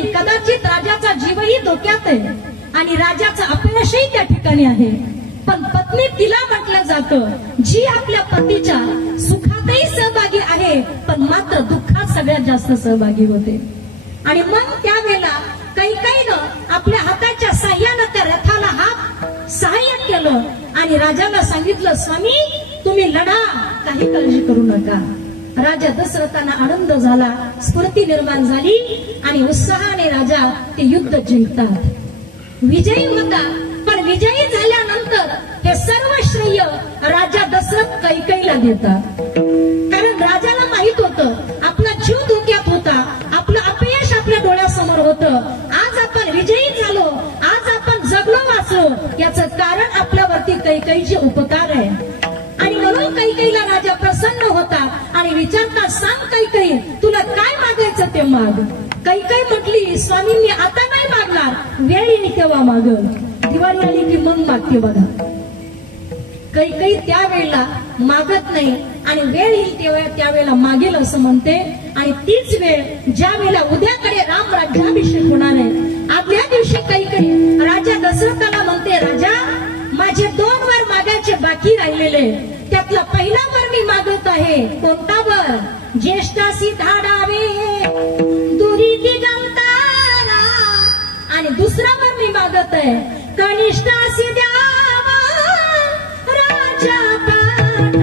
असतील, कदाचित राजाचा जीवही धोक्यात आहे आणि राजाचं अपयशही त्या ठिकाणी आहे, पण पत्नी तिला म्हटलं जातं जी आपल्या पतीच्या सुखातही सहभागी आहे पण मात्र दुःखात सगळ्यात जास्त सहभागी होते. आणि मग त्यावेळेला कैकेयीनं आपल्या हाताच्या साह्यानं त्या रथाला हात सहाय्य केलं आणि राजाला सांगितलं, स्वामी तुम्ही लढा, काही काळजी करू नका. राजा दशरथांना आनंद झाला, स्फूर्ती निर्माण झाली आणि उत्साहाने राजा ते युद्ध जिंकतात, विजयी होता. पण विजयी झाल्यानंतर हे सर्व श्रेय राजा दशरथ कैकेयीला देतात. कारण राजाला माहित होतं आपला जीव धोक्यात होता, आपलं अपयश आपल्या डोळ्यासमोर होतं. आज आपण विजयी झालो, आज आपण जगलो वाचलो, याचं कारण आपल्यावरती कैकेयीचे उपकार आहे. आणि म्हणून कैकेयीला राजा प्रसन्न होता आणि विचारता, सांग कैकेयी तुला काय मागायचं ते माग. कैकेयी म्हटली, स्वामी मी आता नाही मागणार, वेळ येईल तेव्हा मागल. दिवाळी आली की मग मागते बघा. कैकेयी त्यावेळेला मागत नाही आणि वेळ येईल त्यावेळेला मागेल असं म्हणते. आणि तीच वेळ ज्या वेळेला उद्याकडे राम राज्याभिषेक होणार आहे, आदल्या दिवशी कैकेयी राजा दशरथाला म्हणते, राजा माझे 2 वर मागायचे बाकी राहिलेले, त्यातला पहिला वर मी मागत आहे. कोणता वर? ज्येष्ठासी धाडावे दुरी दिगंतारा. आणि दुसरा वर मी मागत आहे, कनिष्ठासी द्यावा राजापाट.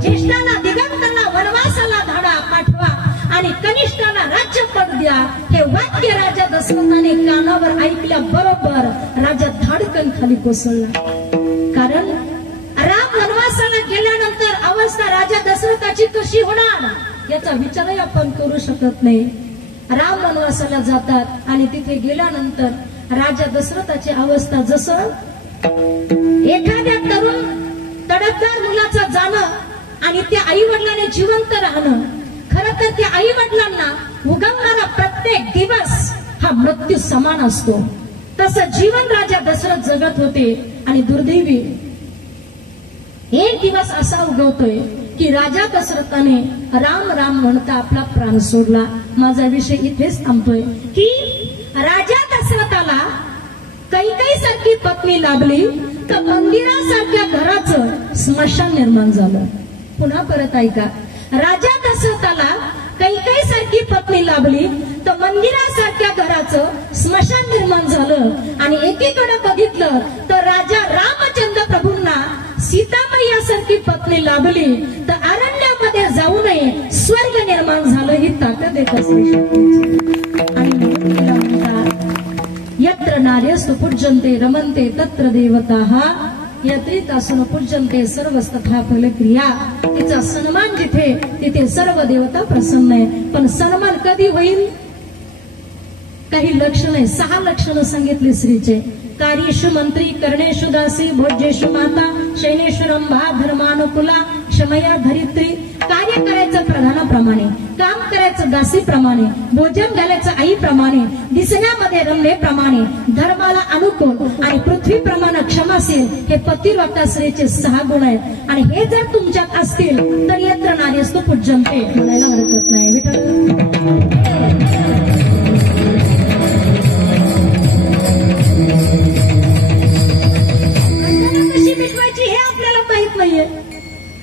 ज्येष्ठाला दिगंताला वनवासाला धाडा पाठवा आणि कनिष्ठाला राज्यपद द्या. हे वाक्य राजा दशरथाने कानावर ऐकल्या बरोबर राजा धाडकन खाली कोसळला. कारण राम वनवासाला गेल्यानंतर अवस्था राजा दशरथाची कशी होणार याचा विचारही आपण करू शकत नाही. राम वनवासाला जातात आणि तिथे गेल्यानंतर राजा दशरथाची अवस्था जसं एखाद्या तरुण तडफदार मुलाचं जाणं आणि त्या आई वडिलांनी जिवंत राहणं. खरं तर त्या आई वडिलांना उगवणारा प्रत्येक दिवस हा मृत्यू समान असतो. तसं जीवन राजा दशरथ जगत होते आणि दुर्दैवी एक दिवस असा उगवतोय की राजा दशरथाने राम राम म्हणता आपला प्राण सोडला. माझा विषय इथेच थांबतोय की राजा दशरथाला कैकेयी सारखी पत्नी लाभली तर मंदिरासारख्या घराचं स्मशान निर्माण झालं. पुन्हा परत ऐका, राजा दशरथाला कैकेयी सारखी पत्नी लाभली तर मंदिरासारख्या घराचं स्मशान निर्माण झालं. आणि एकीकडे बघितलं तर राजा रामचंद्र प्रभूंना सीतामैयासारखी पत्नी लाभली तर अरण्यामध्ये जाऊ नये स्वर्ग निर्माण झालं. ही ताकद येत असते. यत्र नार्यस्तु पूज्यन्ते रमन्ते तत्र देवताः यत्रितासून पूज्यन्ते सर्वस्तथा फलक्रिया. तिचा सन्मान जिथे तिथे सर्व देवता प्रसन्न आहे. पण सन्मान कधी होईल? काही लक्षण आहे, 6 लक्षणं सांगितली स्त्रीचे. कार्येषु मंत्री, कर्णेषु दासी, भोज्येषु माता, शयनेषु रंभा, धर्मानुकुला, क्षमया धरित्री. कार्य करायचं प्रधानाप्रमाणे, काम करायचं दासीप्रमाणे, भोजन घालायचं आईप्रमाणे, दिसण्यामध्ये रंभेप्रमाणे, धर्माला अनुकूल आणि पृथ्वीप्रमाणे क्षमाशील. हे पतिव्रता स्त्रीचे 6 गुण आहेत. आणि हे जर तुमच्यात असतील तर यत्र नार्यस्तु पूज्यन्ते म्हणायला हरकत नाही. विठ्ठल हे आपल्याला माहित नाहीये.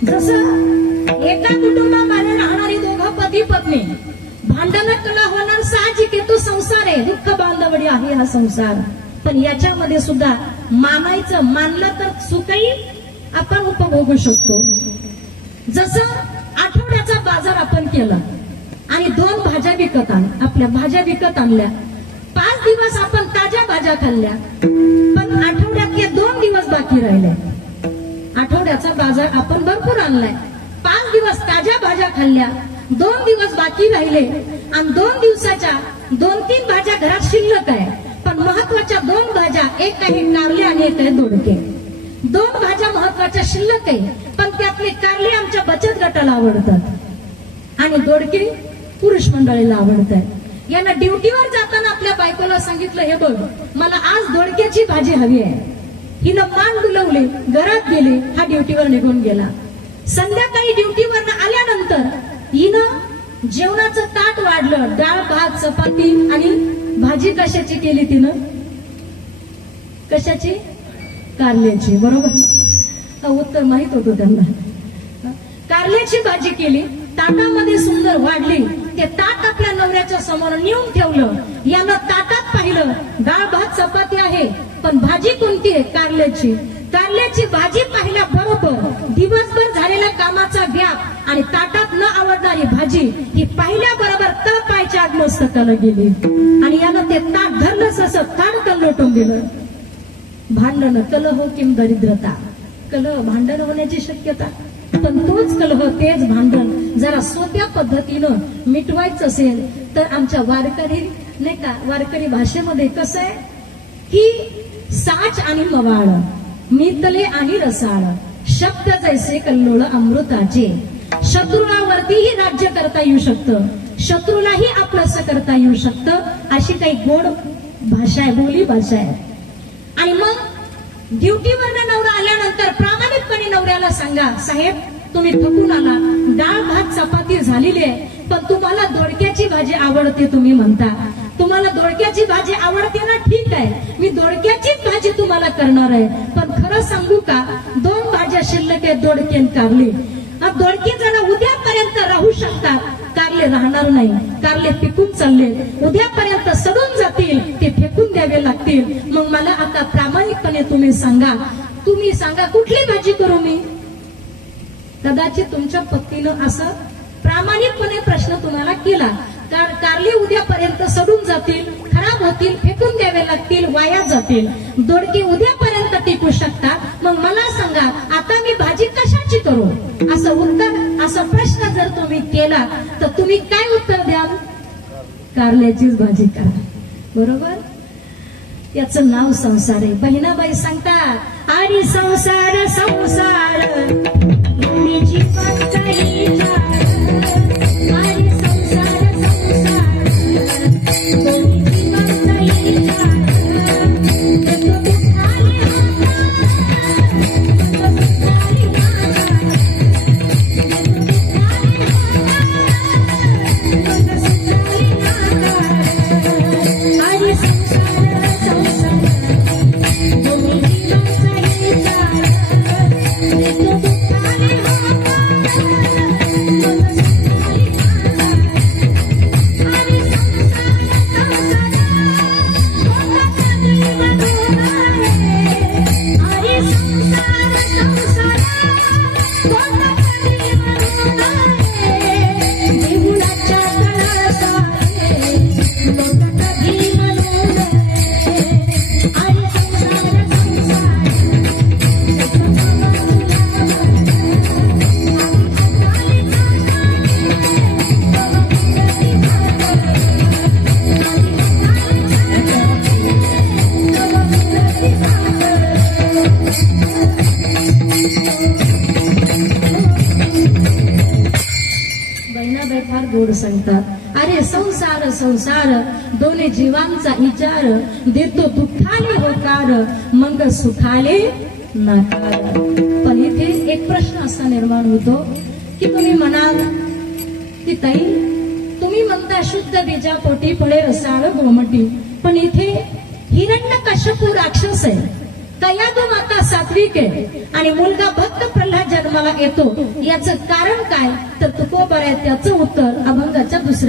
जसं एका कुटुंबामध्ये राहणारी 2 पती पत्नी, भांडण कला होणार साहजिक आहे, तो संसार आहे, दुःख बांधवडी आहे हा संसार. पण याच्यामध्ये सुद्धा मानलं तर सुखही आपण उपभोगू शकतो. जसं आठवड्याचा बाजार आपण केला आणि 2 भाज्या विकत आपल्या भाज्या विकत आणल्या. 5 दिवस आपण ताज्या भाज्या खाल्ल्या, पण आठवड्यातले 2 दिवस बाकी राहिले. आठवड्याचा बाजार आपण भरपूर आणलाय, 5 दिवस ताज्या भाज्या खाल्ल्या, 2 दिवस बाकी राहिले आणि 2 दिवसाच्या 2-3 भाज्या घरात शिल्लक आहे. पण महत्वाच्या 2 भाज्या, एक आहे कारले आणि एक आहे दोडके. 2 भाज्या महत्वाच्या शिल्लक आहे, पण त्यातले कारले आमच्या बचत गटाला आवडतात आणि दोडके पुरुष मंडळीला आवडतात. यांना ड्युटीवर जाताना आपल्या बायकोला सांगितलं, हे बघ मला आज दोडक्याची भाजी हवी आहे. हिनं मान डुलवली, घरात गेली, हा ड्युटीवर निघून गेला. संध्याकाळी ड्युटीवर आल्यानंतर हिनं जेवणाचं ताट वाढलं, डाळ भात चपाती आणि भाजी कशाची केली तिनं? कशाची? कारल्याची. बरोबर, उत्तर माहित होतं त्यांना. कारल्याची भाजी केली, ताटामध्ये सुंदर वाढली. ते ताट आपल्या नवऱ्याच्या समोर नेऊन ठेवलं. यानं ताटात पाहिलं, डाळ भात चपाती आहे, पण भाजी कोणती आहे? कारल्याची. कारल्याची भाजी पाहिल्याबरोबर दिवसभर झालेल्या कामाचा व्याप आणि ताटात न आवडणारी भाजी ही पाहिल्याबरोबर तळपायच्या आत मस्तकाला गेली आणि यानं ते ताट धरलंच असं ताडकन लोटून दिलं. भांडण, कलह किंवा दरिद्रता. कलह, भांडण होण्याची शक्यता, पण तोच कलह, तेच भांडण जरा सोप्या पद्धतीनं मिटवायचं असेल तर आमच्या वारकरी नाही का, वारकरी भाषेमध्ये कसं आहे की साच आणि मवाळ, मितले आणि रसाळ, शब्द जैसे कल्लोळ अमृताचे. शत्रूलावरतीही राज्य करता येऊ शकतं, शत्रूलाही आपलंसं करता येऊ शकतं, अशी काही गोड भाषा आहे, बोली भाषा आहे. आणि मग ड्युटीवरनं नवरा आल्यानंतर प्रामाणिकपणे नवऱ्याला सांगा, साहेब तुम्ही थकून आला, डाळ भात चपाती झालेली आहे, पण तुम्हाला दोडक्याची भाजी आवडते, तुम्ही म्हणता तुम्हाला दोडक्याची भाजी आवडते ना, ठीक आहे, मी दोडक्याचीच भाजी तुम्हाला करणार आहे. पण खरं सांगू का, 2 भाज्या शिल्लक आहेत, दोडके आणि कारले. दोडके जरा उद्यापर्यंत राहू शकतात, कारले राहणार नाही. कारले पिकून चालले, उद्यापर्यंत सडून जातील, ते फेकून द्यावे लागतील. मग मला आता प्रामाणिकपणे तुम्ही सांगा कुठली भाजी करू मी? कदाचित तुमच्या पत्नीनं असं प्रामाणिकपणे प्रश्न तुम्हाला केला. कारले उद्यापर्यंत सडून जातील, खराब होतील, फेकून द्यावे लागतील, वाया जातील. दोडके उद्यापर्यंत टिकू शकतात. मग मला सांगा आता मी भाजी कशाची करू? असा प्रश्न जर तुम्ही केला तर तुम्ही काय उत्तर द्याल? कारल्याचीच भाजी करा. बरोबर, याचं नाव संसार आहे. बहिणाबाई सांगतात, आणि संसार संसार दोन्हीची पंचाई झाड, आणि संसार संसार दोन्हीची पंचाई झाड, गोड सांगतात, अरे संसार संसार दोन्ही जीवांचा विचार, देतो दुःखाले होकार, मग सुखाले नाकार. पण इथे एक प्रश्न असा निर्माण होतो की तुम्ही म्हणाल की ताई तुम्ही म्हणता शुद्ध बीजापोटी फळे रसाळ गोमटी, पण इथे हिरण्यकश्यपू राक्षस आहे, कयादू माता सात्विक आहे आणि मुलगा भक्त प्रल्हाद जन्माला येतो. याचं कारण काय? तर तुकोबर आहे त्याचं उत्तर अभंगाच्या दुसऱ्या